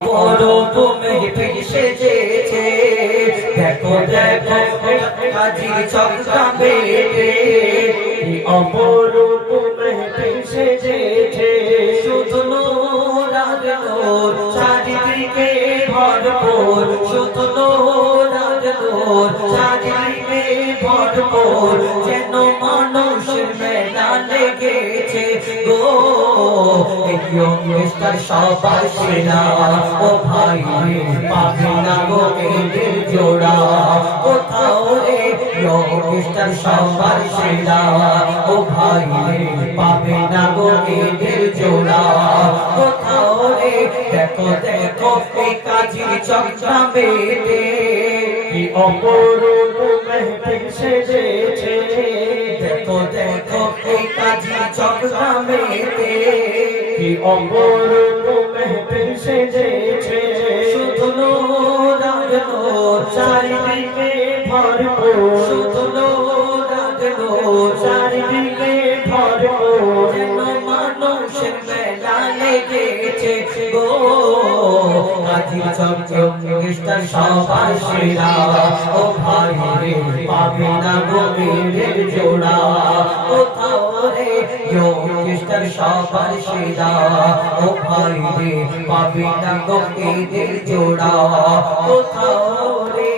অপরূপ মেহফিল সেজেছে, দেখো দেখো কাজী চক্কা বেটে। অপরূপ মেহফিল সেজেছে, শুধু নূর আর নূর, চারিদিকে ভরপুর। শুধু নূর আর নূর, চারিদিকে ভরপুর। যেন মানুষের মেলা লেগেছে গো। ইয়ংস্টার সবার সেরা, ও ভাই পাবে না গো এদের জোড়া। কোথাও রে ইয়ংস্টার সবার সেরা, ও ভাই পাবে না গো এদের জোড়া। কোথাও রে দেখো দেখো এই কাজীর চক্কা বেটে। অপরূপ মেহফিল সেজেছে, দেখো দেখো এই কাজীর চক্কা বেটে। অপরূপ মেহফিল সেজেছে, শুধু নূর আর নূর, চারিদিকে ভরপুর। শুধু নূর আর নূর, চারিদিকে ভরপুর। যেন মানুষের মেলা লেগেছে গো। কাজীর চক্কা সবার সেরা, ও ভাই রে পাবে না গো এদের জোড়া। কোথাও রে ইয়ংস্টার সবার সেরা, ও ভাই রে পাবে না গো এদের জোড়া। কোথাও রে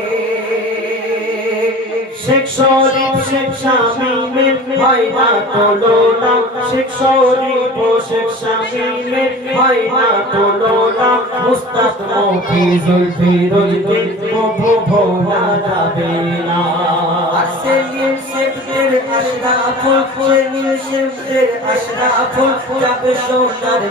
শেখ শরীফ শেখ শামীমের হয় না তুলনা, শেখ শরীফ ও শেখ শামীমের হয় না তুলনা। মুস্তাক মফিজুল ফিরোজকে কভু ভোলা যাবে না। সেলিম শেখদের আশরাফুল, সেলিম শেখদের আশরাফুল, যাবে সোনার